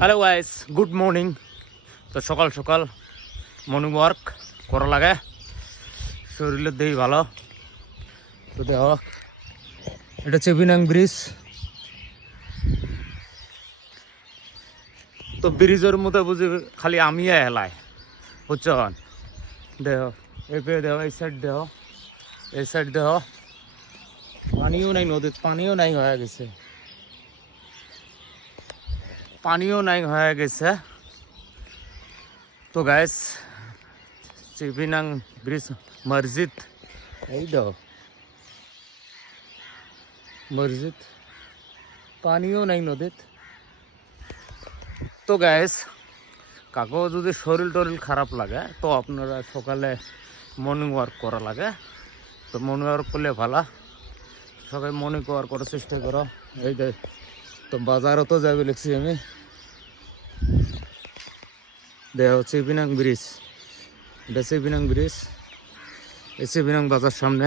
Hello guys, good morning. তো সকাল সকাল মর্নিং ওয়ার্ক করা লাগে, শরীরের দেই ভালো। তো দেখ, এটা হচ্ছে বিনাং ব্রিজ। তো ব্রিজের মধ্যে বুঝি খালি আমি হেলাই, বুঝছেন? দেহ এপে দেহ, এই সাইড দেহ, এই সাইড দেহ, পানিও নাই নদীর, পানিও নাই হয়ে গেছে, পানিও নাই হয়ে গেছে। তো গাইস, বিনাং ব্রিজ মসজিদ, এই দাও মসজিদ, পানিও নাই নদীত। তো গ্যাস, কাকো যদি শরীর টরিল খারাপ লাগে তো আপনারা সকালে মর্নিং ওয়ার্ক করা লাগে। তো মর্নিং ওয়ার্ক করলে ভালো, সবাই মর্নিং ওয়ার্ক করার চেষ্টা করো। এই যে তো বাজারও তো যাবে লিখছি আমি। দেখা হচ্ছে বিনাং ব্রিজ, এটা হচ্ছে বিনাং ব্রিজ, এই বিনাং বাজার সামনে।